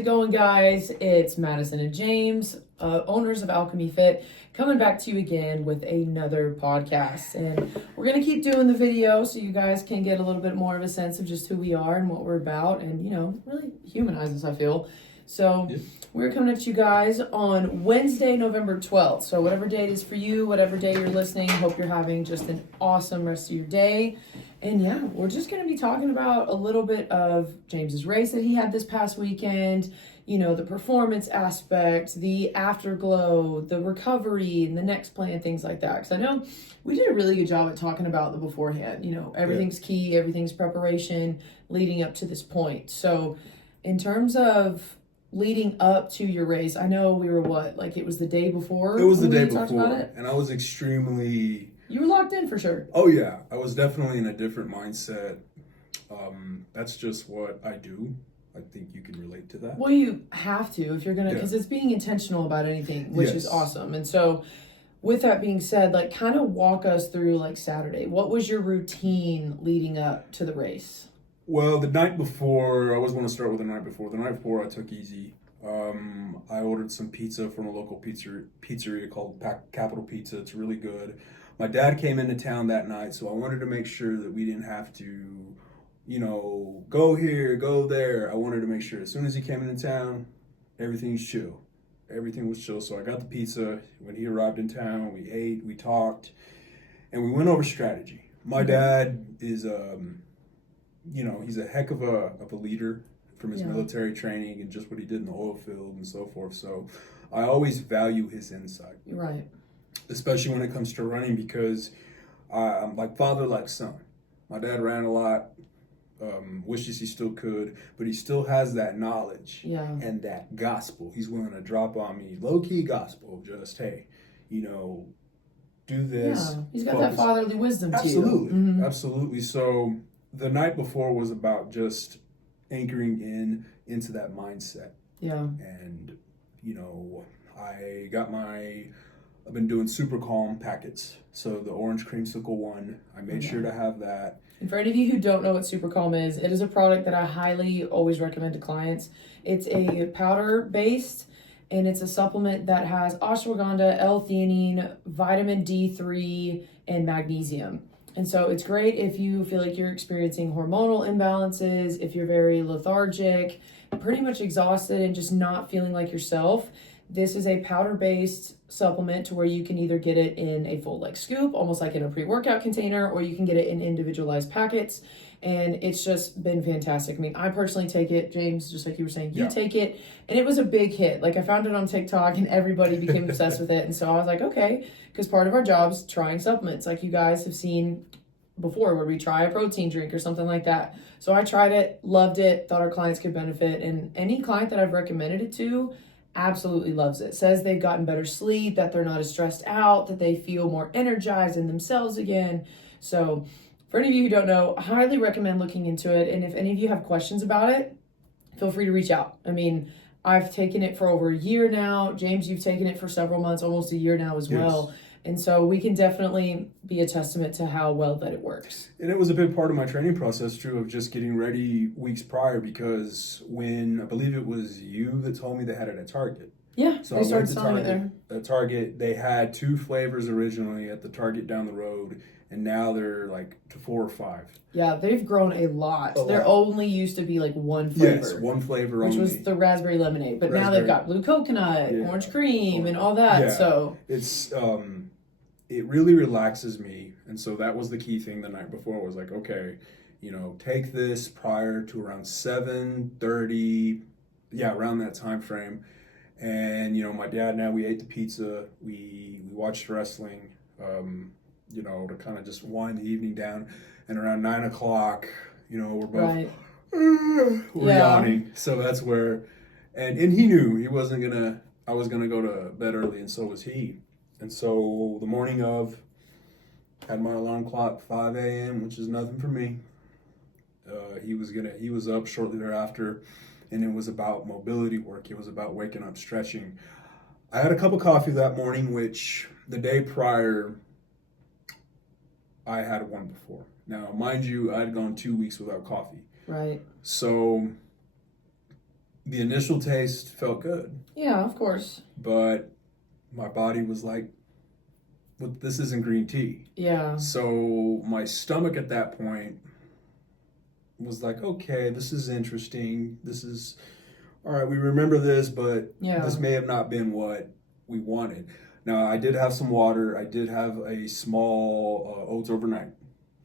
it going, guys? It's Madison and James, owners of AlchemyPhyt, coming back to you again with another podcast. And we're going to keep doing the video so you guys can get a little bit more of a sense of just who we are and what we're about and, you know, really humanize us, I feel. So we're coming at you guys on Wednesday, November 12th. So whatever day it is for you, whatever day you're listening, hope you're having just an awesome rest of your day. And yeah, we're just going to be talking about a little bit of James's race that he had this past weekend, you know, the performance aspect, the afterglow, the recovery, and the next plan, things like that. Because I know we did a really good job at talking about the beforehand. You know, everything's key, everything's preparation leading up to this point. So in terms of leading up to your race, I know we were it was the day before? It was the day before, and I was extremely... You were locked in for sure. Oh yeah, I was definitely in a different mindset. That's just what I do. I think you can relate to that. Well, you have to if you're going to, because it's being intentional about anything, which is awesome. And so with that being said, like kind of walk us through like Saturday. What was your routine leading up to the race? Well, the night before, I always want to start with the night before. The night before I took easy. I ordered some pizza from a local pizzeria called Capital Pizza. It's really good. My dad came into town that night, so I wanted to make sure that we didn't have to, you know, go here, go there. I wanted to make sure as soon as he came into town, everything's chill. Everything was chill. So I got the pizza. When he arrived in town, we ate, we talked, and we went over strategy. My dad is, you know, he's a heck of a leader from his military training and just what he did in the oil field and so forth. So I always value his insight. Right. Especially when it comes to running, because I'm like father, like son. My dad ran a lot, wishes he still could, but he still has that knowledge and that gospel. He's willing to drop on me, low-key gospel, just, hey, you know, do this. Yeah, he's got that fatherly wisdom too. Absolutely, absolutely. So the night before was about just anchoring into that mindset. Yeah. And, you know, I've been doing super calm packets. So the orange creamsicle one, I made sure to have that. And for any of you who don't know what Super Calm is, it is a product that I highly always recommend to clients. It's a powder based, and it's a supplement that has ashwagandha, L-theanine, vitamin D3, and magnesium. And so it's great if you feel like you're experiencing hormonal imbalances, if you're very lethargic, pretty much exhausted, and just not feeling like yourself. This is a powder-based supplement to where you can either get it in a full scoop, almost like in a pre-workout container, or you can get it in individualized packets. And it's just been fantastic. I mean, I personally take it, James, just like you were saying, you take it, and it was a big hit. Like I found it on TikTok and everybody became obsessed with it. And so I was like, okay, because part of our job is trying supplements like you guys have seen before, where we try a protein drink or something like that. So I tried it, loved it, thought our clients could benefit. And any client that I've recommended it to absolutely loves it. Says they've gotten better sleep, that they're not as stressed out, that they feel more energized in themselves again. So for any of you who don't know, I highly recommend looking into it. And if any of you have questions about it, feel free to reach out. I mean, I've taken it for over a year now. James, you've taken it for several months, almost a year now as well. And so we can definitely be a testament to how well that it works. And it was a big part of my training process, too, of just getting ready weeks prior, because when I believe it was you that told me they had it at Target. Yeah, so they started selling it there. At Target, they had 2 flavors originally at the Target down the road, and now they're like to 4 or 5. Yeah, they've grown a lot. There only used to be one flavor. Yes, one flavor only. Which was the raspberry lemonade. But now they've got blue coconut, orange cream, and all that. Yeah. So it's it really relaxes me. And so that was the key thing the night before. Was like, okay, you know, take this prior to around 7:30, around that time frame. And, you know, my dad and I, we ate the pizza, we watched wrestling, you know, to kind of just wind the evening down. And around 9 o'clock, you know, we're both we're yawning. So that's where, and he knew I was gonna go to bed early, and so was he. And so the morning of, had my alarm clock 5 a.m., which is nothing for me. He was up shortly thereafter, and it was about mobility work. It was about waking up, stretching. I had a cup of coffee that morning, which the day prior, I had one before. Now, mind you, I had gone 2 weeks without coffee. Right. So the initial taste felt good. Yeah, of course. But my body was like, well, this isn't green tea. Yeah. So my stomach at that point was like, okay, this is interesting. This is, all right, we remember this, but this may have not been what we wanted. Now, I did have some water. I did have a small oats overnight.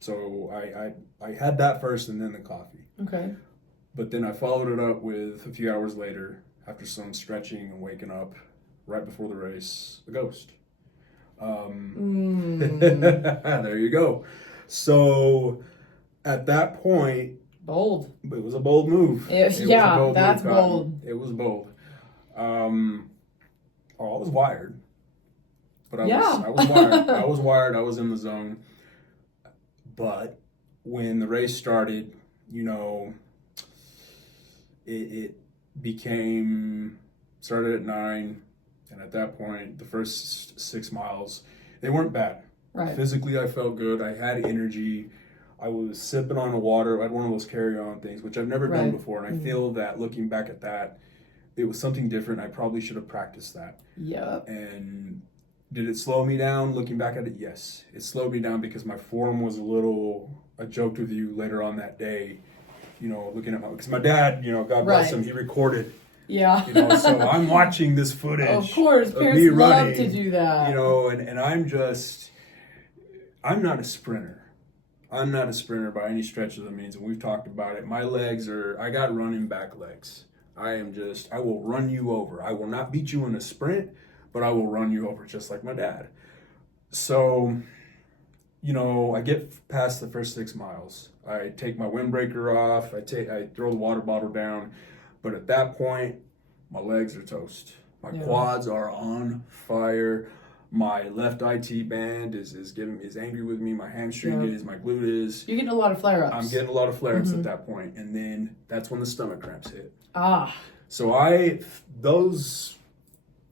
So I had that first and then the coffee. Okay. But then I followed it up with a few hours later, after some stretching and waking up right before the race, a Ghost. There you go. So at that point, bold. It was a bold move. That's bold. It was bold. I was wired. But I was wired. I was wired. I was in the zone. But when the race started, it started at 9, and at that point, the first 6 miles, they weren't bad. Right. Physically, I felt good. I had energy. I was sipping on the water. I had one of those carry-on things, which I've never done before, and I feel that looking back at that, it was something different. I probably should have practiced that. Yep. And did it slow me down? Looking back at it, yes. It slowed me down because my form was a little, I joked with you later on that day, looking at because my dad, God bless him, he recorded. Yeah. So I'm watching this footage. Of course, parents me love running, to do that. And I'm not a sprinter. I'm not a sprinter by any stretch of the means, and we've talked about it. My legs I got running back legs. I will run you over. I will not beat you in a sprint, but I will run you over just like my dad. So, I get past the first 6 miles. I take my windbreaker off. I throw the water bottle down. But at that point, my legs are toast. My quads are on fire. My left IT band is angry with me. My hamstring is, my glute is. You're getting a lot of flare-ups. I'm getting a lot of flare-ups at that point. And then that's when the stomach cramps hit. Ah. So those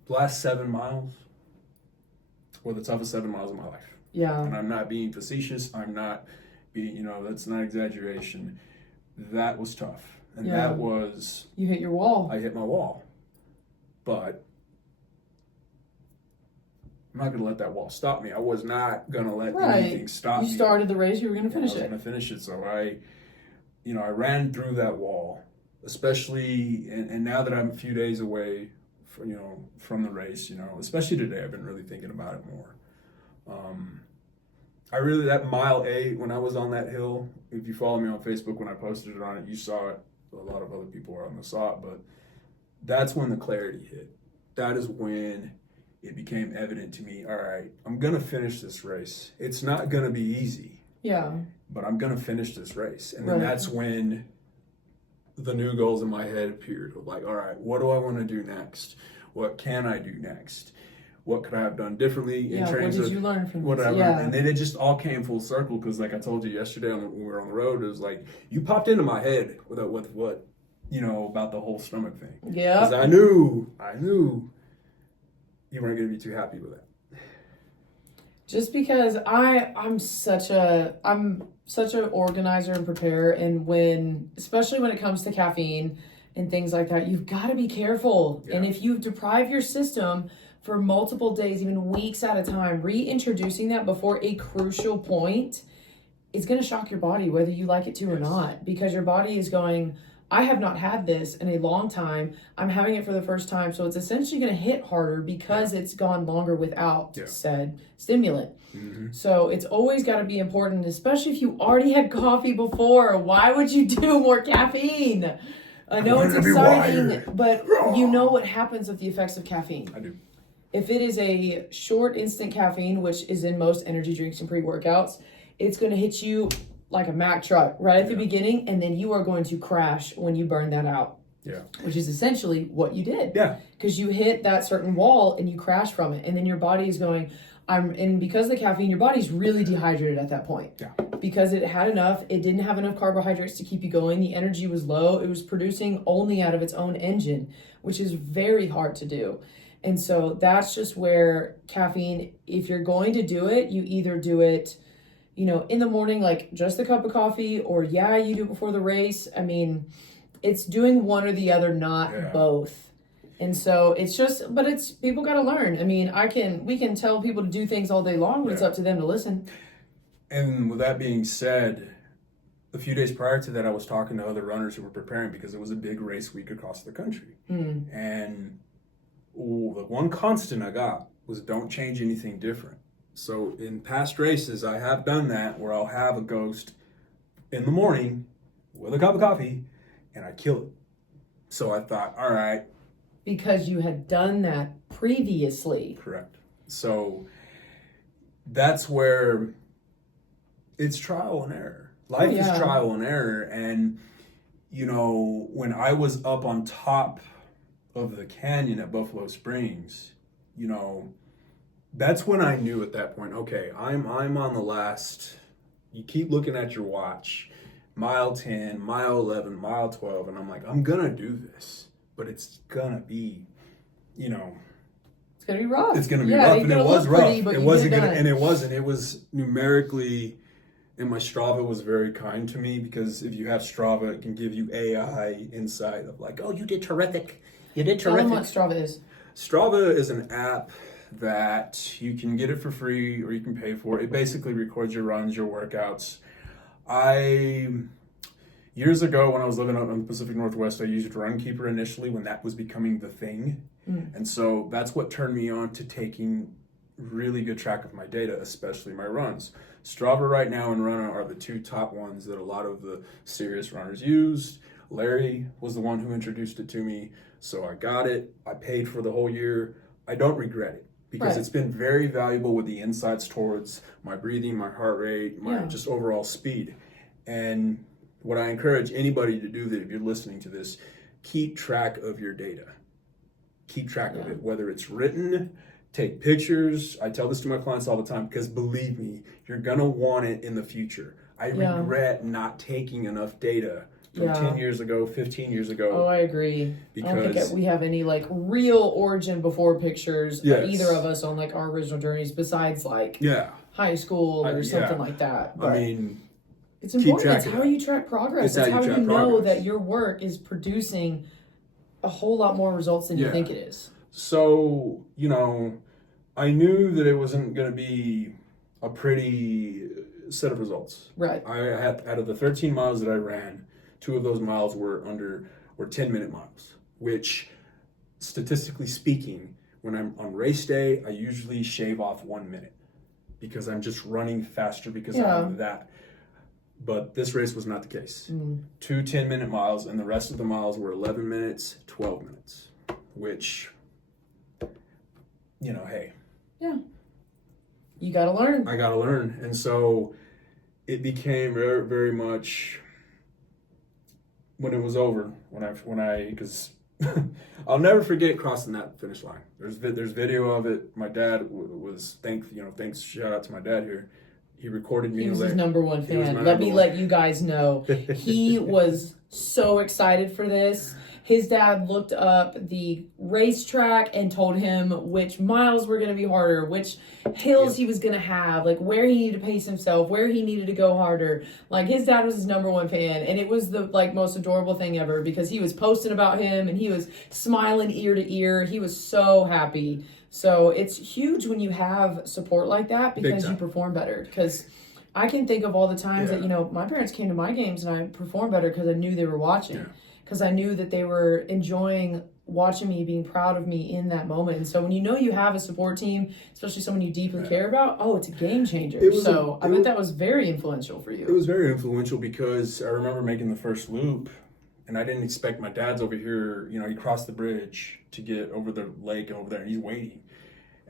last 7 miles were the toughest 7 miles of my life. Yeah. And I'm not being facetious. I'm not being, that's not exaggeration. That was tough. And that was... You hit your wall. I hit my wall. But I'm not going to let that wall stop me. I was not going to let anything stop me. You started the race. You were going to finish it. I was going to finish it. So I ran through that wall, especially, and now that I'm a few days away from the race, especially today, I've been really thinking about it more. That mile 8, when I was on that hill, if you follow me on Facebook, when I posted it on it, you saw it. A lot of other people saw it, but that's when the clarity hit. That is when it became evident to me, all right, I'm going to finish this race. It's not going to be easy. Yeah. But I'm going to finish this race. And then that's when the new goals in my head appeared. Like, all right, what do I want to do next? What can I do next? What could I have done differently in terms of what did you learn from whatever? Yeah. And then it just all came full circle because, like I told you yesterday when we were on the road, it was like you popped into my head with what about the whole stomach thing. Yeah. Because I knew you weren't going to be too happy with that. Just because I'm such an organizer and preparer, and especially when it comes to caffeine and things like that, you've got to be careful. Yeah. And if you deprive your system for multiple days, even weeks at a time, reintroducing that before a crucial point, it's going to shock your body, whether you like it to or not, because your body is going, I have not had this in a long time. I'm having it for the first time. So it's essentially going to hit harder because it's gone longer without said stimulant. Mm-hmm. So it's always got to be important, especially if you already had coffee before. Why would you do more caffeine? I know it's exciting, but you know what happens with the effects of caffeine. I do. If it is a short instant caffeine, which is in most energy drinks and pre-workouts, it's going to hit you like a Mack truck right at the beginning, and then you are going to crash when you burn that out. Yeah. Which is essentially what you did. Yeah. Because you hit that certain wall and you crash from it, and then your body is going, and because of the caffeine, your body's really dehydrated at that point. Yeah. Because it had enough, it didn't have enough carbohydrates to keep you going. The energy was low. It was producing only out of its own engine, which is very hard to do. And so that's just where caffeine, if you're going to do it, you either do it, in the morning, like just a cup of coffee, or you do it before the race. I mean, It's doing one or the other, not Yeah. both. And so it's just, but it's, people got to learn. I mean, we can tell people to do things all day long, but it's up to them to listen. And with that being said, a few days prior to that, I was talking to other runners who were preparing because it was a big race week across the country. And the one constant I got was don't change anything different. So in past races, I have done that where I'll have a ghost in the morning with a cup of coffee and I kill it. So I thought, all right. Because you had done that previously. Correct. So that's where it's trial and error. Life is trial and error. And, you know, when I was up on top of the canyon at Buffalo Springs, you know, that's when I knew at that point, okay, I'm on the last, you keep looking at your watch, mile 10, mile 11, mile 12, and I'm like, I'm going to do this, but it's going to be, you know. It's going to be rough. It's going to be rough, and it was rough. Pretty, it wasn't going to, and it wasn't. It was numerically, and my Strava was very kind to me because if you have Strava, it can give you AI insight of like, oh, you did terrific. You did terrific. Tell them what Strava is. Strava is an app that you can get it for free or you can pay for. It basically records your runs, your workouts. Years ago when I was living out in the Pacific Northwest, I used Runkeeper initially when that was becoming the thing. And so that's what turned me on to taking really good track of my data, especially my runs. Strava right now and Runna are the two top ones that a lot of the serious runners use. Larry was the one who introduced it to me. So I got it. I paid for the whole year. I don't regret it because it's been very valuable with the insights towards my breathing, my heart rate, my just overall speed. And what I encourage anybody to do that if you're listening to this, keep track of your data. Keep track of it, whether it's written, take pictures. I tell this to my clients all the time because believe me, you're going to want it in the future. I regret not taking enough data from 10 years ago, 15 years ago. Oh, I agree. Because I don't think we have any like real origin before pictures, either of us on like our original journeys besides like high school or something like that. But I mean, it's important. It's how you track progress. It's how you know that your work is producing a whole lot more results than you think it is. So, you know, I knew that it wasn't going to be a pretty set of results. Right. I had, out of the 13 miles that I ran, 2 of those miles were 10-minute miles, which statistically speaking, when I'm on race day, I usually shave off 1 minute because I'm just running faster because I'm that. But this race was not the case. 2 10-minute miles, and the rest of the miles were 11 minutes, 12 minutes, which, you know, hey. Yeah. You got to learn. I got to learn. And so it became very, very much when it was over, because I'll never forget crossing that finish line. There's video of it. My dad was, thanks, shout out to my dad here. He recorded me. He was his number one fan. Let me let you guys know. He was so excited for this. His dad looked up the racetrack and told him which miles were going to be harder, which hills he was going to have, like where he needed to pace himself, where he needed to go harder. Like his dad was his number one fan, and it was the like most adorable thing ever because he was posting about him and he was smiling ear to ear. He was so happy. So it's huge when you have support like that because you perform better. Because I can think of all the times that, you know, my parents came to my games and I performed better because I knew they were watching. Because I knew that they were enjoying watching me, being proud of me in that moment. And so when you know you have a support team, especially someone you deeply care about, it's a game changer. I bet that was very influential for you. It was very influential because I remember making the first loop and I didn't expect my dad's over here. You know, he crossed the bridge to get over the lake over there and he's waiting.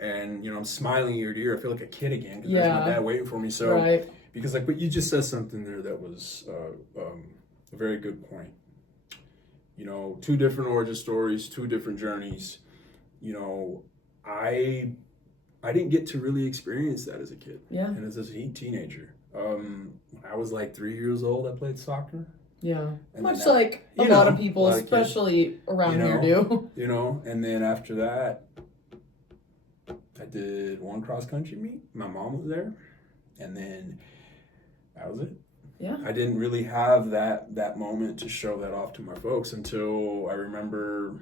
And, you know, I'm smiling ear to ear. I feel like a kid again because there's my dad waiting for me. So, because like, but you just said something there that was a very good point. You know, 2 different origin stories, 2 different journeys. You know, I didn't get to really experience that as a kid. Yeah. And as a teenager. When I was like 3 years old, I played soccer. Yeah. Much like a lot of people, especially around here do. You know, and then after that, I did 1 cross country meet. My mom was there. And then that was it. Yeah. I didn't really have that moment to show that off to my folks until I remember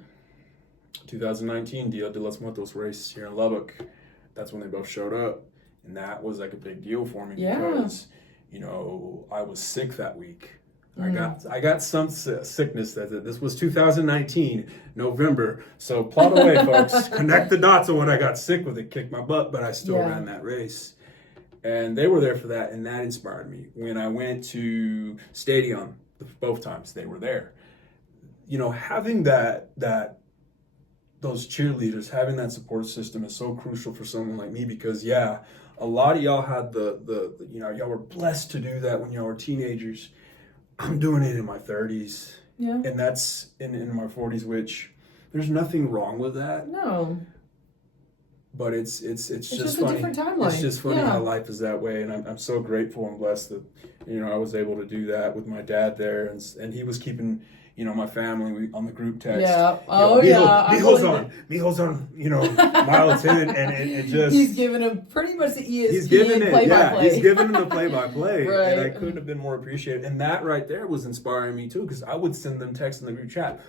2019 Dia de los Muertos race here in Lubbock. That's when they both showed up, and that was like a big deal for me because, you know, I was sick that week. I got some sickness that this was 2019 November. So plot away, folks. Connect the dots on when I got sick with it, kicked my butt, but I still ran that race. And they were there for that, and that inspired me. When I went to Stadium, both times they were there. You know, having those cheerleaders, having that support system is so crucial for someone like me because, a lot of y'all had the you know, y'all were blessed to do that when y'all were teenagers. I'm doing it in my 30s. Yeah. And that's in my 40s, which there's nothing wrong with that. No. But it's just a funny. different timeline. It's just funny how life is that way, and I'm so grateful and blessed that, you know, I was able to do that with my dad there, and he was keeping, you know, my family on the group text. Yeah. Mijo's on, you know, mile 10, and it just he's giving him pretty much the ESPN he's giving it, play-by-play. He's giving him the play-by-play, Right. and I couldn't have been more appreciated. And that right there was inspiring me too, because I would send them texts in the group chat,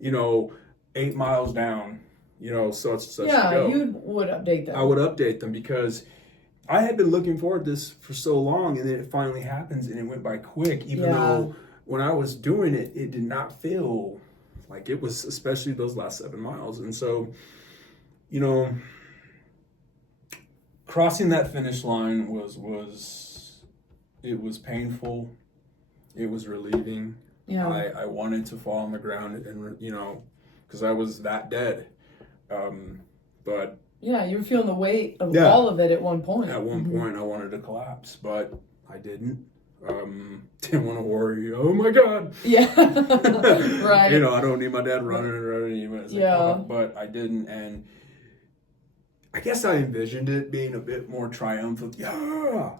you know, 8 miles down. You know, such to go. You would update them. I would update them because I had been looking forward to this for so long, and then it finally happens, and it went by quick. Even though when I was doing it, it did not feel like it was, especially those last 7 miles. And so, you know, crossing that finish line was painful. It was relieving. Yeah. I wanted to fall on the ground and, you know, because I was that dead. But you were feeling the weight of all of it at one point. At one point, I wanted to collapse, but I didn't. Didn't want to worry. Oh my God! Yeah, right. You know, I don't need my dad running. But I didn't, and I guess I envisioned it being a bit more triumphant. Yeah,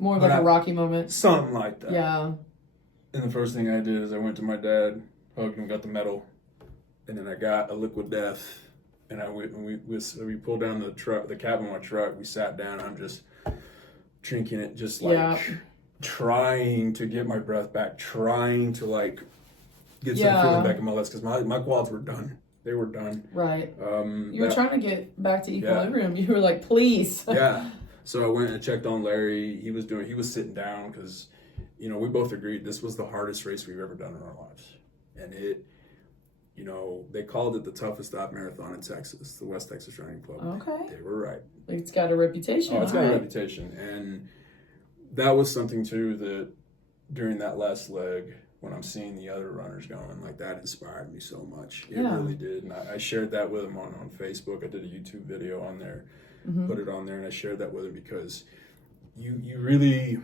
more like a Rocky moment, something like that. Yeah. And the first thing I did is I went to my dad, hugged him, got the medal, and then I got a liquid death. And we pulled down the cab of my truck. We sat down. And I'm just drinking it, just like trying to get my breath back, trying to like get some feeling back in my legs because my quads were done. They were done. Right. You were trying to get back to equilibrium. You were like, please. Yeah. So I went and checked on Larry. He was sitting down because, you know, we both agreed this was the hardest race we've ever done in our lives, and it. You know, they called it the toughest half marathon in Texas, the West Texas Running Club. Okay. They were right. It's got a reputation. Oh, it's got a reputation. And that was something, too, that during that last leg, when I'm seeing the other runners going, like, that inspired me so much. It really did. And I shared that with them on Facebook. I did a YouTube video on there, put it on there, and I shared that with them because you really,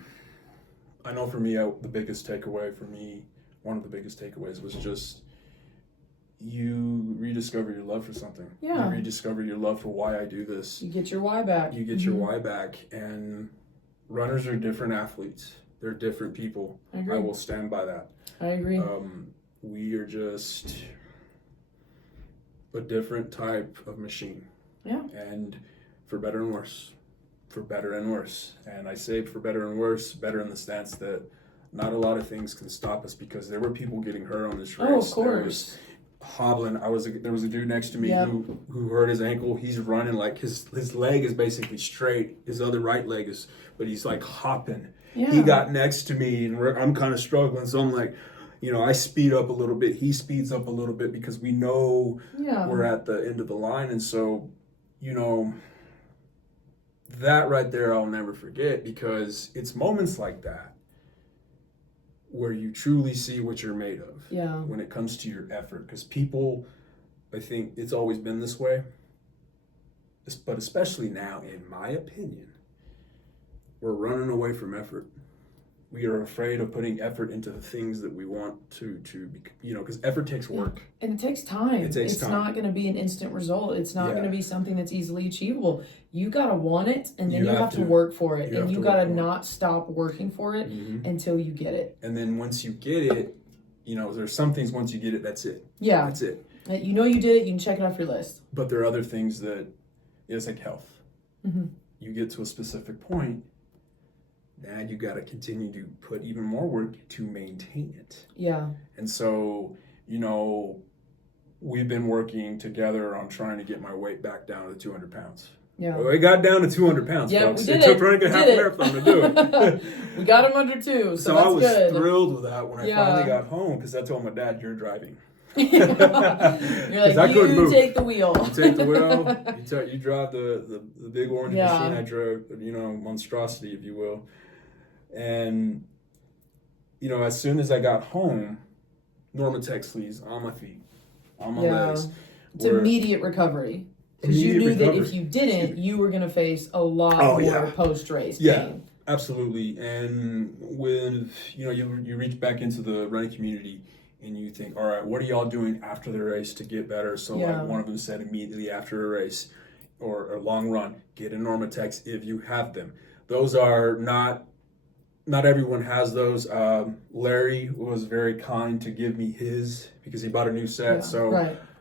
I know for me, the biggest takeaway for me, one of the biggest takeaways was just, you rediscover your love for something. Yeah. You rediscover your love for why I do this. You get your why back. You get your why back. And runners are different athletes. They're different people. I agree. I will stand by that. I agree. We are just a different type of machine. Yeah. And for better and worse. For better and worse. And I say for better and worse, better in the sense that not a lot of things can stop us because there were people getting hurt on this race. Oh, of course. Hobbling. There was a dude next to me who hurt his ankle. He's running like his leg is basically straight. His other right leg is, but he's like hopping. Yeah. He got next to me and I'm kind of struggling. So I'm like, you know, I speed up a little bit. He speeds up a little bit because we know we're at the end of the line. And so, you know, that right there I'll never forget because it's moments like that where you truly see what you're made of when it comes to your effort. Because people, I think it's always been this way, but especially now, in my opinion, we're running away from effort. We are afraid of putting effort into the things that we want to you know, because effort takes work. And it takes time. It's not going to be an instant result. It's not going to be something that's easily achievable. You got to want it, and then you have to work for it. And you got to not stop working for it until you get it. And then once you get it, you know, there's some things once you get it, that's it. Yeah. That's it. You know you did it, you can check it off your list. But there are other things that, it's like health. You get to a specific point, now you got to continue to put even more work to maintain it. Yeah. And so, you know, we've been working together on trying to get my weight back down to 200 pounds. Yeah. Well, it got down to 200 pounds, yeah, folks. We did it took running a half marathon to do it. We got him under 2, so that's I was good. thrilled with that when I finally got home, because I told my dad, you're driving. You're like, you take the wheel. You take the wheel. You drive the big orange machine I drove, you know, monstrosity, if you will. And, you know, as soon as I got home, Normatec sleeves on my feet, on my legs. It's immediate recovery. Because you knew that if you didn't, you were going to face a lot more post-race pain. Absolutely. And when, you know, you reach back into the running community and you think, all right, what are y'all doing after the race to get better? So like one of them said immediately after a race or a long run, get a Normatec if you have them. Those are not everyone has those. Larry was very kind to give me his because he bought a new set.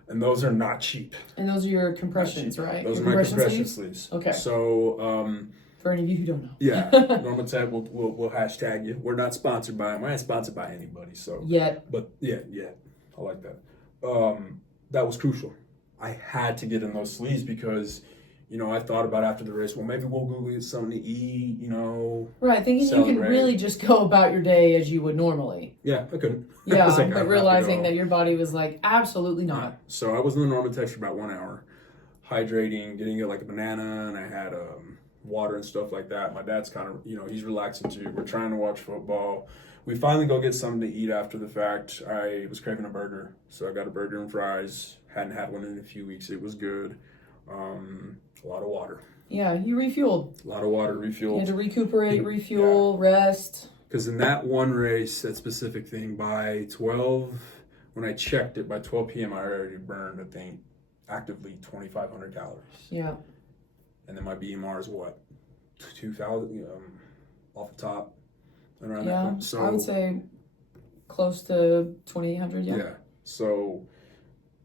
And those are not cheap. And those are your compressions, right? Those are my compression sleeves. Okay. So, for any of you who don't know. Yeah, Normatec we'll hashtag you. We're not sponsored by them. We're not sponsored by anybody. So yet. But yeah, I like that. That was crucial. I had to get in those sleeves because, you know, I thought about after the race, well, maybe we'll go get something to eat, you know. Right, thinking you can really just go about your day as you would normally. Yeah, I couldn't. Yeah, but realizing that your body was like, absolutely not. Yeah. So I was in the Normatec for about 1 hour, hydrating, getting it like a banana, and I had water and stuff like that. My dad's kind of, you know, he's relaxing too. We're trying to watch football. We finally go get something to eat after the fact. I was craving a burger, so I got a burger and fries. Hadn't had one in a few weeks. It was good. A lot of water. Yeah, you refueled. A lot of water, refueled. You had to recuperate, refuel, rest. Because in that one race, that specific thing, by 12, when I checked it, by 12 p.m., I already burned, I think, actively 2,500 calories. Yeah. And then my BMR is what? 2,000 off the top. Around that point. So I would say close to 2,800, Yeah. So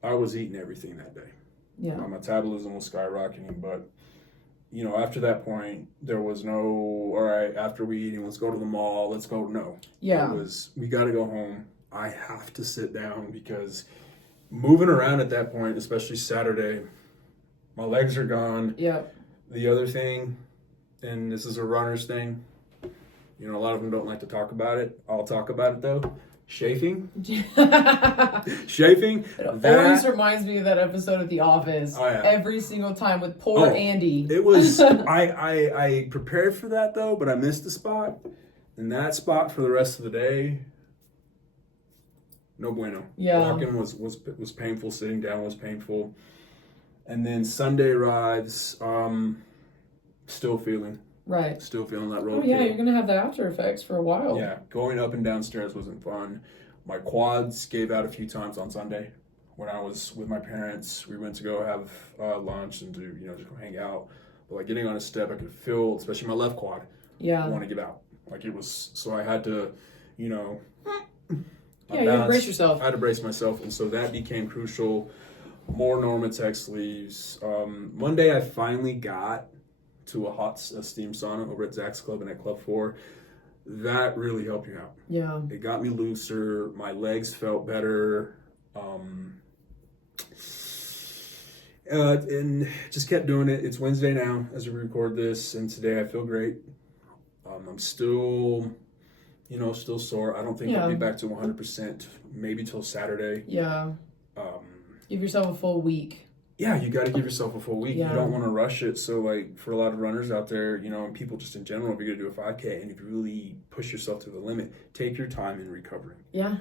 I was eating everything that day. Yeah. My metabolism was skyrocketing, but, you know, after that point, there was no, all right, after we eating, let's go to the mall, let's go, no. Yeah. It was, we got to go home. I have to sit down because moving around at that point, especially Saturday, my legs are gone. Yeah. The other thing, and this is a runner's thing, you know, a lot of them don't like to talk about it. I'll talk about it though. Chafing. Chafing. It always reminds me of that episode of The Office. Oh, yeah. Every single time with poor Andy. It was, I prepared for that though, but I missed the spot. And that spot for the rest of the day, no bueno. Yeah. Walking was painful. Sitting down was painful. And then Sunday rides, still feeling. Right. Still feeling that road. Oh, yeah, you're going to have the after effects for a while. Yeah, going up and down stairs wasn't fun. My quads gave out a few times on Sunday when I was with my parents. We went to go have lunch and do, you know, just go hang out. But like getting on a step, I could feel, especially my left quad, want to give out. Like it was, so I had to, you know. Yeah, you had to brace yourself. I had to brace myself, and so that became crucial. More Normatec sleeves. Monday, I finally got to a steam sauna over at Zach's Club and at Club 4. That really helped me out. Yeah. It got me looser. My legs felt better. And just kept doing it. It's Wednesday now as we record this, and today I feel great. I'm still, you know, still sore. I don't think I'll be back to 100% maybe till Saturday. Yeah. Give yourself a full week. Yeah, you got to give yourself a full week. Yeah. You don't want to rush it. So, like, for a lot of runners out there, you know, and people just in general, if you're going to do a 5K and if you really push yourself to the limit, take your time in recovering. Yeah.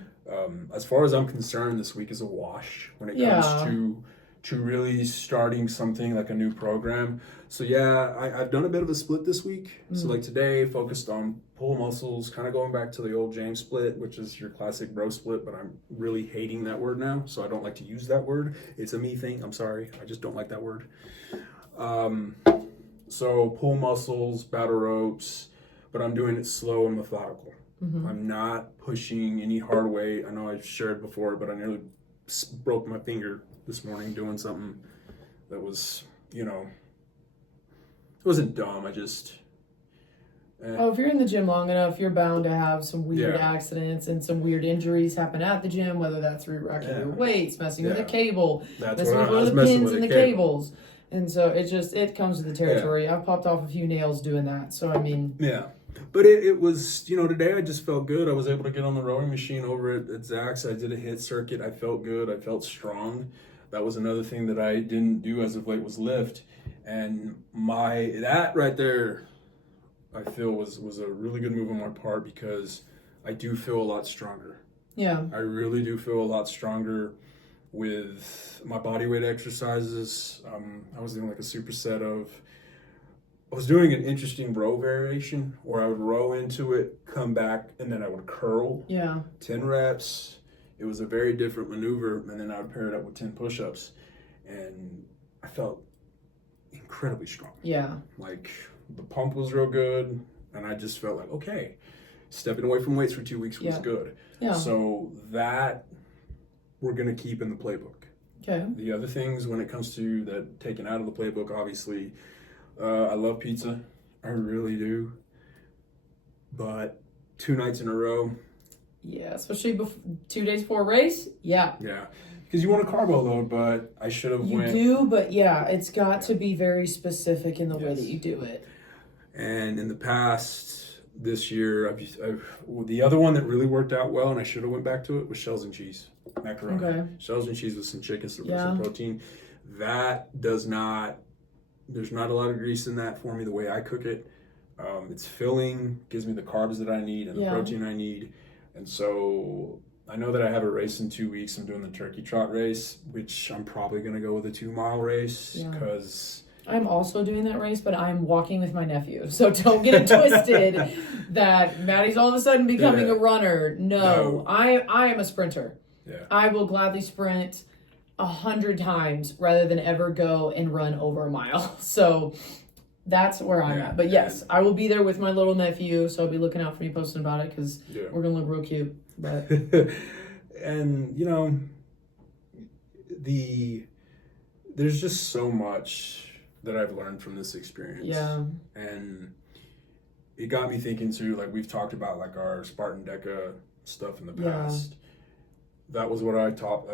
As far as I'm concerned, this week is a wash when it comes to really starting something like a new program. So, yeah, I've done a bit of a split this week. So, like, today, focused on pull muscles, kind of going back to the old James split, which is your classic bro split, but I'm really hating that word now, so I don't like to use that word. It's a me thing. I'm sorry. I just don't like that word. So pull muscles, battle ropes, but I'm doing it slow and methodical. Mm-hmm. I'm not pushing any hard weight. I know I've shared before, but I nearly broke my finger this morning doing something that was, you know, it wasn't dumb. Oh, if you're in the gym long enough, you're bound to have some weird Yeah. accidents and some weird injuries happen at the gym, whether that's through racking your weights, messing with Yeah. a cable, That's messing what with I one was of the messing pins with and the the cable. cables. And so it comes with the territory. I've popped off a few nails doing that. So, I mean. Yeah. But it was, today I just felt good. I was able to get on the rowing machine over at Zach's. I did a hit circuit. I felt good. I felt strong. That was another thing that I didn't do as of late was lift. And that right there, I feel was a really good move on my part because I do feel a lot stronger. Yeah. I really do feel a lot stronger with my body weight exercises. I was doing like a superset I was doing an interesting row variation where I would row into it, come back, and then I would curl. Yeah. 10 reps. It was a very different maneuver, and then I would pair it up with 10 push-ups. And I felt incredibly strong. Yeah. Like, the pump was real good, and I just felt like, okay, stepping away from weights for 2 weeks was good. Yeah. So that we're going to keep in the playbook. Okay. The other things when it comes to that taken out of the playbook, obviously, I love pizza. I really do. But 2 nights in a row. Yeah, especially 2 days before a race. Yeah. Yeah. Because you want a carbo load, but I should have You do, but yeah, it's got to be very specific in the way that you do it. And in the past, this year, the other one that really worked out well, and I should have went back to it, was shells and cheese. Macaroni. Okay. Shells and cheese with some chicken, some protein. That does not, there's not a lot of grease in that for me the way I cook it. It's filling, gives me the carbs that I need and the protein I need. And so I know that I have a race in 2 weeks. I'm doing the turkey trot race, which I'm probably going to go with a 2-mile race because... I'm also doing that race, but I'm walking with my nephew. So don't get it twisted that Maddie's all of a sudden becoming a runner. No. I am a sprinter. Yeah. I will gladly sprint 100 times rather than ever go and run over a mile. So that's where I'm at. But yes, I will be there with my little nephew. So I'll be looking out for you posting about it because we're going to look real cute. But and, there's just so much that I've learned from this experience. Yeah. And it got me thinking too, like we've talked about like our Spartan Deca stuff in the past. That was what I thought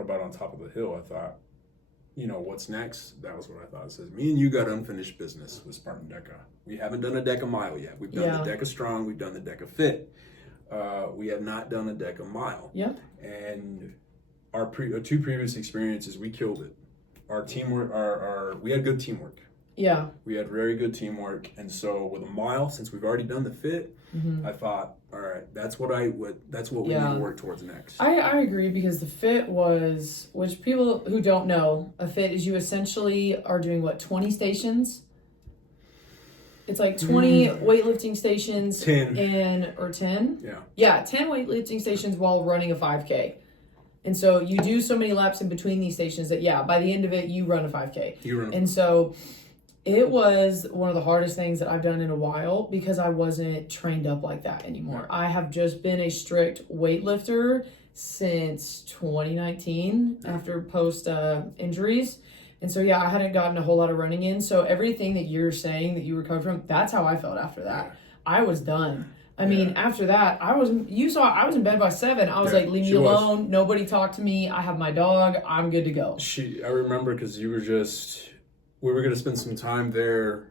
about on top of the hill. I thought, what's next? That was what I thought. It says, me and you got unfinished business with Spartan Deca. We haven't done a Deca Mile yet. We've done the Deca Strong. We've done the Deca Fit. We have not done a Deca Mile. Yep. And our 2 previous experiences, we killed it. Our teamwork, we had good teamwork. Yeah. We had very good teamwork. And so with a mile, since we've already done the fit, I thought, all right, that's what we need to work towards next. I agree because the fit was, which people who don't know, a fit is you essentially are doing 20 stations? It's like 20 weightlifting stations 10. or 10? Yeah. Yeah, 10 weightlifting stations while running a 5K. And so you do so many laps in between these stations that, by the end of it, you run a 5K. And so it was one of the hardest things that I've done in a while because I wasn't trained up like that anymore. I have just been a strict weightlifter since 2019 after post injuries. And so, I hadn't gotten a whole lot of running in. So everything that you're saying that you recovered from, that's how I felt after that. I was done. I mean, after that, I was in bed by 7. I was like, leave me alone. Nobody talk to me. I have my dog. I'm good to go. I remember because we were going to spend some time there.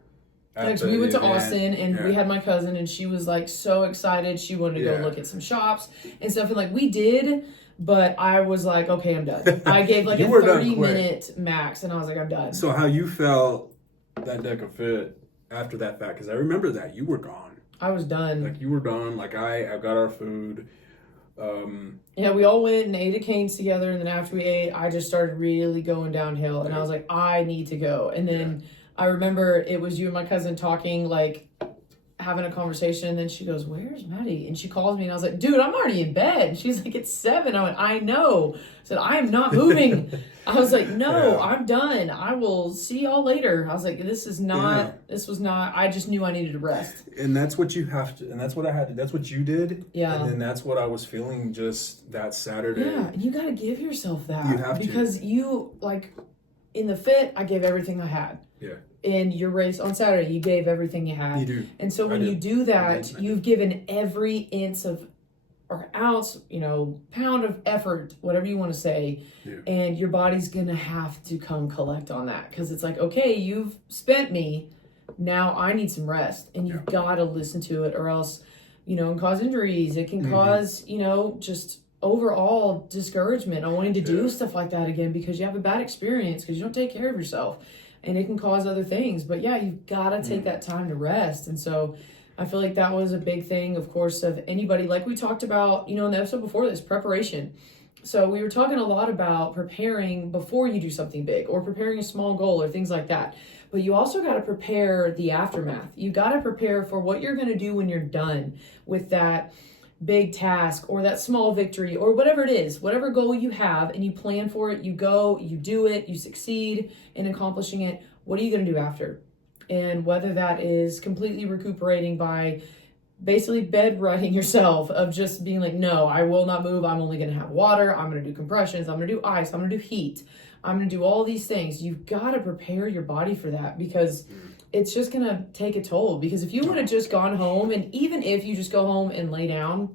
We went to Austin and we had my cousin and she was like so excited. She wanted to go look at some shops and stuff. And like we did, but I was like, okay, I'm done. I gave like a 30-minute max and I was like, I'm done. So how you felt that Deca Fit after that fact? Because I remember that you were gone. I was done. Like you were done. Like I got our food. We all went and ate at Cane's together, and then after we ate, I just started really going downhill, and I was like, I need to go. And then I remember it was you and my cousin talking, like having a conversation, and then she goes, "Where's Maddie?" And she calls me, and I was like, "Dude, I'm already in bed." And she's like, "It's 7." I went, "I know." I said, "I am not moving." I was like, "No, I'm done. I will see y'all later." I was like, this was not, I just knew I needed to rest. And that's what you have to, and that's what I had to, that's what you did. Yeah. And then that's what I was feeling just that Saturday. Yeah, and you got to give yourself that. You have to. Because you, like, in the fit, I gave everything I had. Yeah. in your race on Saturday. You gave everything you had. You do. And so when you do that, you've given every ounce, pound of effort, whatever you want to say, and your body's going to have to come collect on that, because it's like, okay, you've spent me, now I need some rest, and you've got to listen to it, or else, it can cause injuries. It can cause, just overall discouragement on wanting to do stuff like that again, because you have a bad experience, because you don't take care of yourself, and it can cause other things. But yeah, you've got to take that time to rest. And so I feel like that was a big thing, of course, of anybody, like we talked about, in the episode before this, preparation. So we were talking a lot about preparing before you do something big, or preparing a small goal, or things like that. But you also got to prepare the aftermath. You got to prepare for what you're going to do when you're done with that big task, or that small victory, or whatever it is, whatever goal you have, and you plan for it, you go, you do it, you succeed in accomplishing it. What are you going to do after? And whether that is completely recuperating by basically bedriding yourself, of just being like, no, I will not move. I'm only going to have water. I'm going to do compressions. I'm going to do ice. I'm going to do heat. I'm going to do all these things. You've got to prepare your body for that, because it's just going to take a toll. Because if you would have just gone home, and even if you just go home and lay down,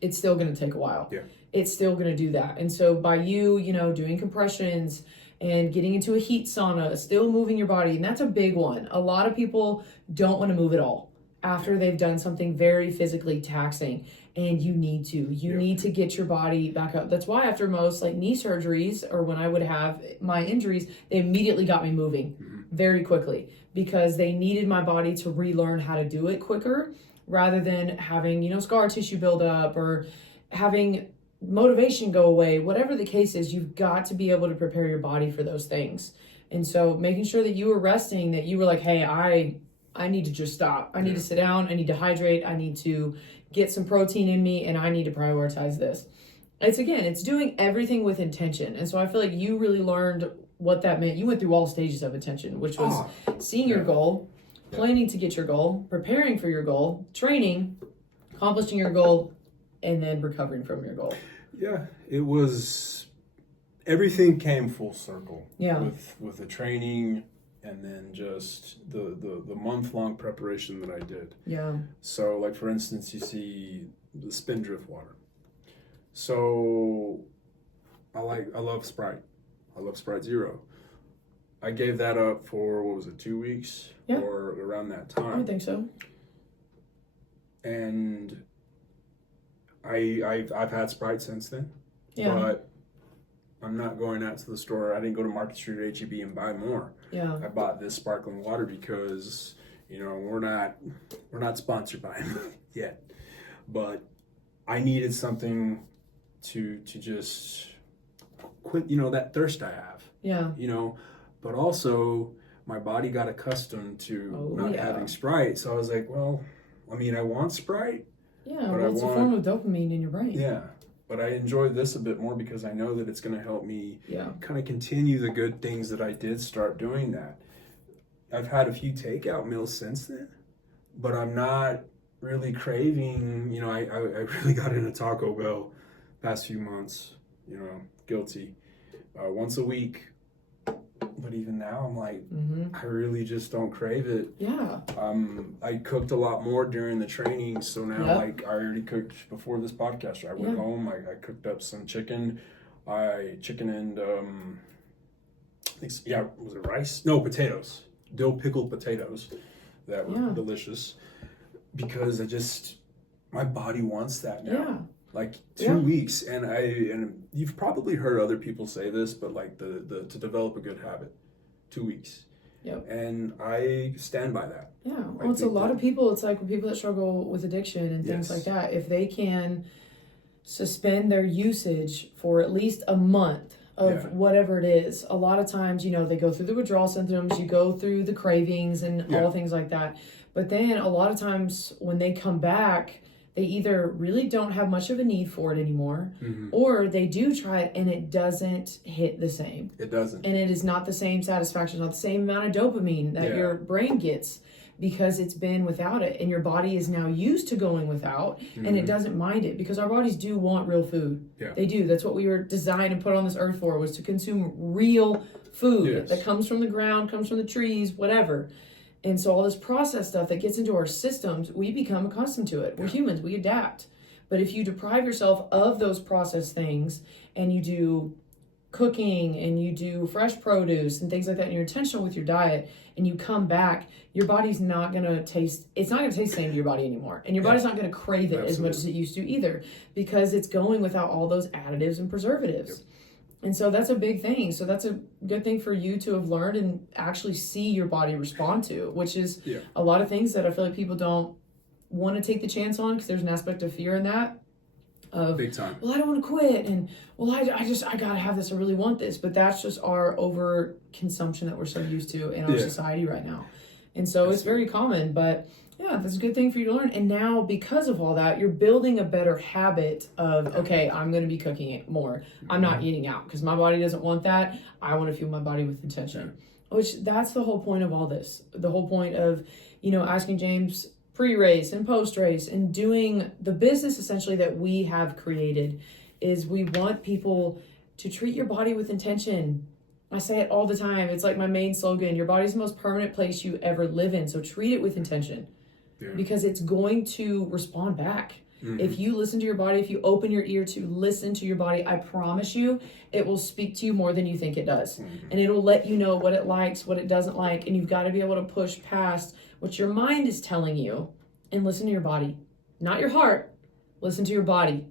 it's still going to take a while. Yeah. It's still going to do that. And so by you, doing compressions and getting into a heat sauna, still moving your body, and that's a big one. A lot of people don't want to move at all after they've done something very physically taxing, and you need to. You need to get your body back up. That's why after most knee surgeries, or when I would have my injuries, they immediately got me moving very quickly, because they needed my body to relearn how to do it quicker, rather than having, scar tissue build up, or having motivation go away. Whatever the case is, you've got to be able to prepare your body for those things. And so making sure that you were resting, that you were like, hey, I need to just stop. I need to sit down. I need to hydrate. I need to get some protein in me, and I need to prioritize this. It's doing everything with intention. And so I feel like you really learned what that meant. You went through all stages of intention, which was seeing your goal, planning to get your goal, preparing for your goal, training, accomplishing your goal, and then recovering from your goal. Yeah, it was, everything came full circle. Yeah. With the training, and then just the month-long preparation that I did. Yeah. So, like, for instance, you see the spin drift water. So I love Sprite. I love Sprite Zero. I gave that up for, 2 weeks? Yeah. Or around that time. I don't think so. And I've had Sprite since then. Yeah. But I'm not going out to the store. I didn't go to Market Street or H-E-B and buy more. Yeah. I bought this sparkling water because, we're not sponsored by them yet. But I needed something to just quit, that thirst I have. Yeah. But also my body got accustomed to not having Sprite. So I was like, well, I want Sprite. Yeah, but it's a form of dopamine in your brain. Yeah. But I enjoy this a bit more, because I know that it's going to help me kind of continue the good things that I did start doing that. I've had a few takeout meals since then, but I'm not really craving, I really got into Taco Bell past few months, guilty, once a week. But even now, I'm like, I really just don't crave it. Yeah. I cooked a lot more during the training, so now, I already cooked before this podcast. I went home, I cooked up some chicken. Chicken and, was it rice? No, potatoes. Dill pickled potatoes that were delicious, because my body wants that now. Yeah. Like 2 weeks, and you've probably heard other people say this, but to develop a good habit, 2 weeks. Yep. And I stand by that. Yeah. Well, it's a lot of people. It's like people that struggle with addiction and things like that. If they can suspend their usage for at least a month of whatever it is, a lot of times, they go through the withdrawal symptoms, you go through the cravings and all things like that. But then a lot of times when they come back, they either really don't have much of a need for it anymore, or they do try it and it doesn't hit the same. It doesn't. And it is not the same satisfaction, not the same amount of dopamine that your brain gets. because it's been without it, and your body is now used to going without, and it doesn't mind it, because our bodies do want real food. Yeah. They do. That's what we were designed and put on this earth for, was to consume real food that comes from the ground, comes from the trees, whatever. And so all this processed stuff that gets into our systems, we become accustomed to it. We're humans, we adapt. But if you deprive yourself of those processed things, and you do cooking and you do fresh produce and things like that, and you're intentional with your diet, and you come back, your body's not going to taste, it's not going to taste the same to your body anymore. And your body's not going to crave it as much as it used to either, because it's going without all those additives and preservatives. And so that's a big thing. So that's a good thing for you to have learned and actually see your body respond to, which is a lot of things that I feel like people don't want to take the chance on, because there's an aspect of fear in that. Of, big time. Well, I don't want to quit, and well, I gotta have this, I really want this. But that's just our over consumption that we're so used to in our society right now. And so it's very common, but yeah, that's a good thing for you to learn. And now, because of all that, you're building a better habit of, okay, I'm going to be cooking it more. I'm not eating out because my body doesn't want that. I want to fuel my body with intention. Which, that's the whole point of all this. The whole point of, asking James pre-race and post-race, and doing the business essentially that we have created, is we want people to treat your body with intention. I say it all the time. It's like my main slogan: your body's the most permanent place you ever live in. So treat it with intention, because it's going to respond back. If you listen to your body, if you open your ear to listen to your body, I promise you, it will speak to you more than you think it does. And it'll let you know what it likes, what it doesn't like. And you've got to be able to push past what your mind is telling you and listen to your body, not your heart. Listen to your body.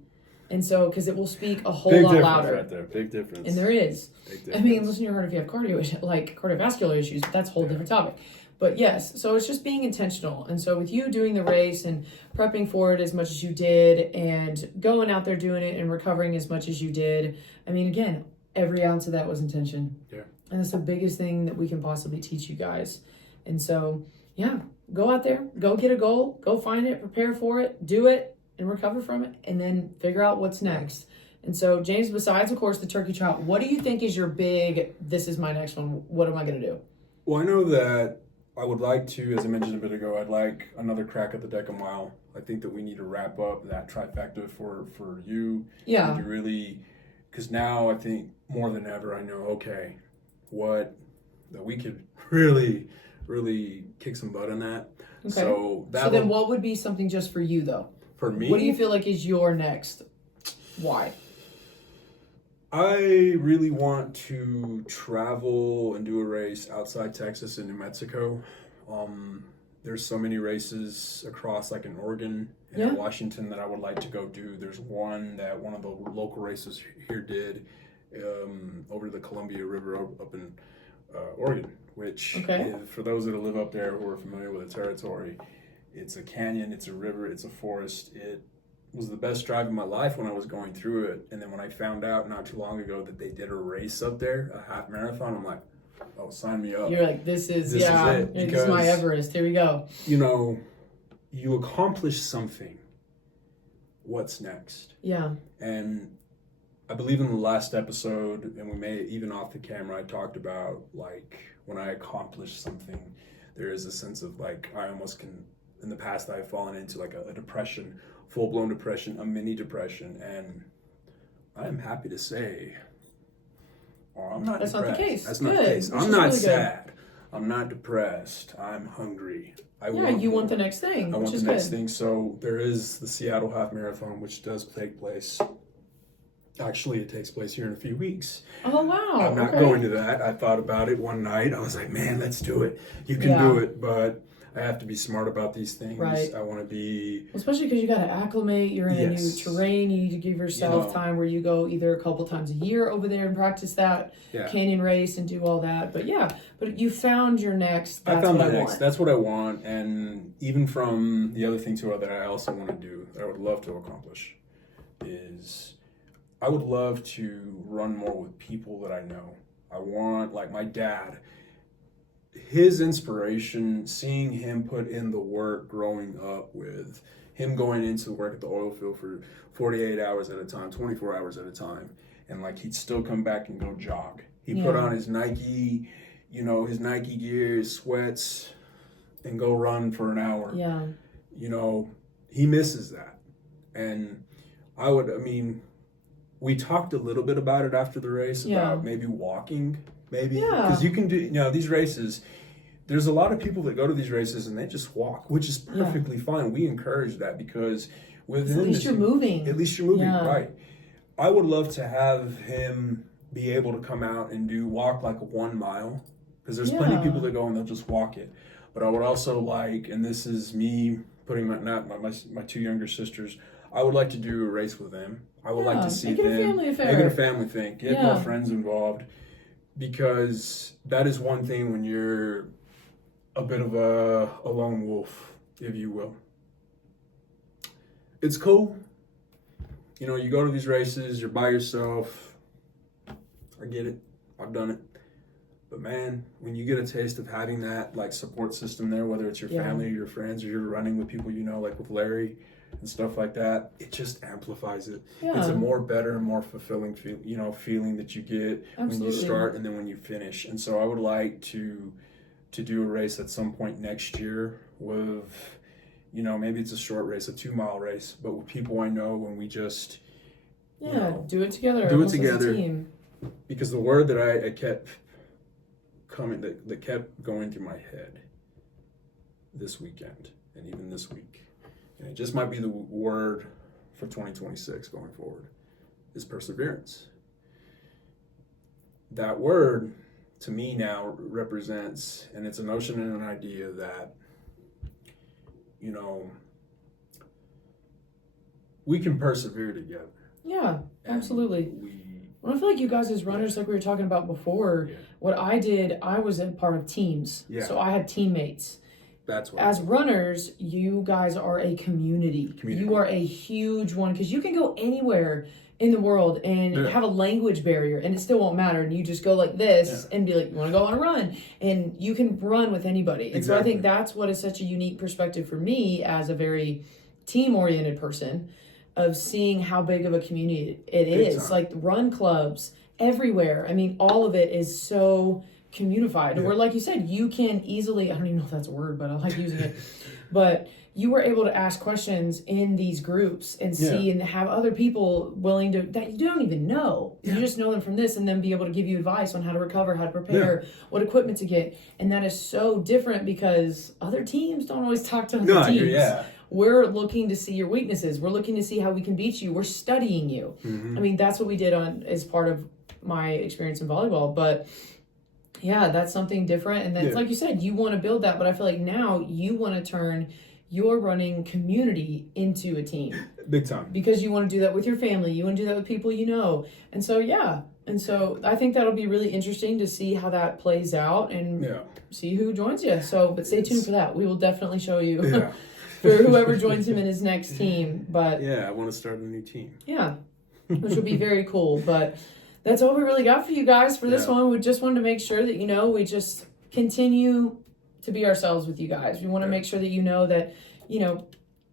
And so, because it will speak a whole lot louder. Right there. Big difference. And there is. Big difference. I mean, listen to your heart if you have cardiovascular issues, but that's a whole different topic. But yes, so it's just being intentional. And so with you doing the race and prepping for it as much as you did, and going out there doing it and recovering as much as you did, I mean, again, every ounce of that was intention. Yeah. And that's the biggest thing that we can possibly teach you guys. And so, yeah, go out there, go get a goal, go find it, prepare for it, do it, and recover from it, and then figure out what's next. And so, James, besides, of course, the turkey trot, what do you think is your big, this is my next one, what am I going to do? Well, I know that I would like to, as I mentioned a bit ago, I'd like another crack at the decamile. I think that we need to wrap up that trifecta for you. Yeah. And to really, because now I think more than ever I know, okay, that we could really kick some butt on that. Okay. So then what would be something just for you, though? For me? What do you feel like is your next? Why? I really want to travel and do a race outside Texas and New Mexico. There's so many races across, like in Oregon and in Washington, that I would like to go do. There's one that one of the local races here did over the Columbia River up in Oregon, which is, for those that live up there who are familiar with the territory, it's a canyon, it's a river, it's a forest. It was the best drive of my life when I was going through it. And then when I found out not too long ago that they did a race up there, a half marathon, I'm like, oh, sign me up. You're like, this is it. Because, this is my Everest. Here we go. You accomplish something. What's next? Yeah. And I believe in the last episode, and we may even off the camera, I talked about, like, when I accomplish something, there is a sense of, like, I almost can, in the past I've fallen into like a depression, full-blown depression, a mini depression, and I'm happy to say, I'm not depressed. That's not the case. That's not the case. I'm not sad. I'm not depressed. I'm hungry. You want the next thing. I want the next thing. So there is the Seattle Half Marathon, which does take place. Actually, it takes place here in a few weeks. Oh, wow. I'm not going to that. I thought about it one night. I was like, man, let's do it. You can do it. But I have to be smart about these things. Right. I want to be... Especially because you got to acclimate. You're in a new terrain. You need to give yourself time where you go either a couple times a year over there and practice that canyon race and do all that. But you found your next. I found my next. That's what I want. And even from the other thing too that I also want to do, that I would love to accomplish, is I would love to run more with people that I know. I want, like my dad, his inspiration, seeing him put in the work growing up, with him going into work at the oil field for 48 hours at a time, 24 hours at a time, and like he'd still come back and go jog. He put on his Nike, his Nike gear, his sweats, and go run for an hour. Yeah. You know, he misses that. And we talked a little bit about it after the race, about maybe walking, because you can do, these races, there's a lot of people that go to these races and they just walk, which is perfectly fine. We encourage that because at least you're moving. At least you're moving, right. I would love to have him be able to come out and walk like a 1 mile, because there's plenty of people that go and they'll just walk it. But I would also like, and this is me putting my 2 younger sisters, I would like to do a race with them. I would like to see them. Make it a family thing. Get more friends involved. Because that is one thing when you're a bit of a lone wolf, if you will. It's cool. You go to these races, you're by yourself. I get it. I've done it. But man, when you get a taste of having that like support system there, whether it's your family or your friends, or you're running with people like with Larry and stuff like that, it just amplifies it. It's a better, more fulfilling feeling that you get when you start and then when you finish. And so I would like to do a race at some point next year with, maybe it's a short race, a 2-mile race, but with people I know, when we just do it together. Do it together. As a team. Because the word that I kept coming, that kept going through my head this weekend and even this week, and it just might be the word for 2026 going forward, is perseverance. That word to me now represents, and it's a notion and an idea that, we can persevere together. Yeah, absolutely. Well, I feel like you guys as runners, like we were talking about before, what I did, I was a part of teams. Yeah. So I had teammates. That's what. As runners, you guys are a community. You are a huge one, because you can go anywhere in the world and have a language barrier and it still won't matter. And you just go like this and be like, you want to go on a run? And you can run with anybody. And so I think that's what is such a unique perspective for me as a very team-oriented person, of seeing how big of a community it is. Like run clubs everywhere. I mean, all of it is so communified. Where, like you said, you can easily, I don't even know if that's a word, but I like using it. But you were able to ask questions in these groups and see and have other people willing to, that you don't even know. You just know them from this, and then be able to give you advice on how to recover, how to prepare, what equipment to get. And that is so different, because other teams don't always talk to other teams. We're looking to see your weaknesses. We're looking to see how we can beat you. We're studying you. I mean, that's what we did as part of my experience in volleyball. But that's something different. And then, like you said, you want to build that. But I feel like now you want to turn your running community into a team. Big time. Because you want to do that with your family. You want to do that with people you know. And so, And so I think that'll be really interesting to see how that plays out and see who joins you. So, but stay tuned for that. We will definitely show you. For whoever joins him in his next team. But I want to start a new team. Which would be very cool. But that's all we really got for you guys for this one. We just wanted to make sure that we just continue to be ourselves with you guys. We want to make sure that that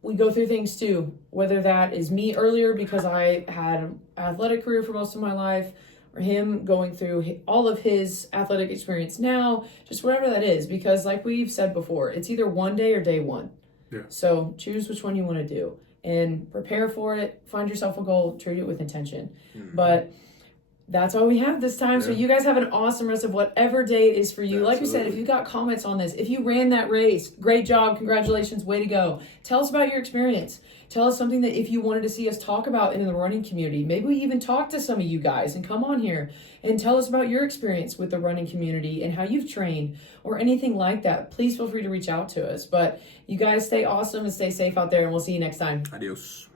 we go through things too, whether that is me earlier because I had an athletic career for most of my life, or him going through all of his athletic experience now, just whatever that is, because like we've said before, it's either one day or day one. So choose which one you want to do and prepare for it. Find yourself a goal, treat it with intention. But that's all we have this time. So you guys have an awesome rest of whatever day it is for you. Like we said, if you got comments on this, if you ran that race, great job, congratulations, way to go. Tell us about your experience. Tell us something that if you wanted to see us talk about in the running community, maybe we even talk to some of you guys and come on here and tell us about your experience with the running community and how you've trained or anything like that. Please feel free to reach out to us. But you guys stay awesome and stay safe out there, and we'll see you next time. Adios.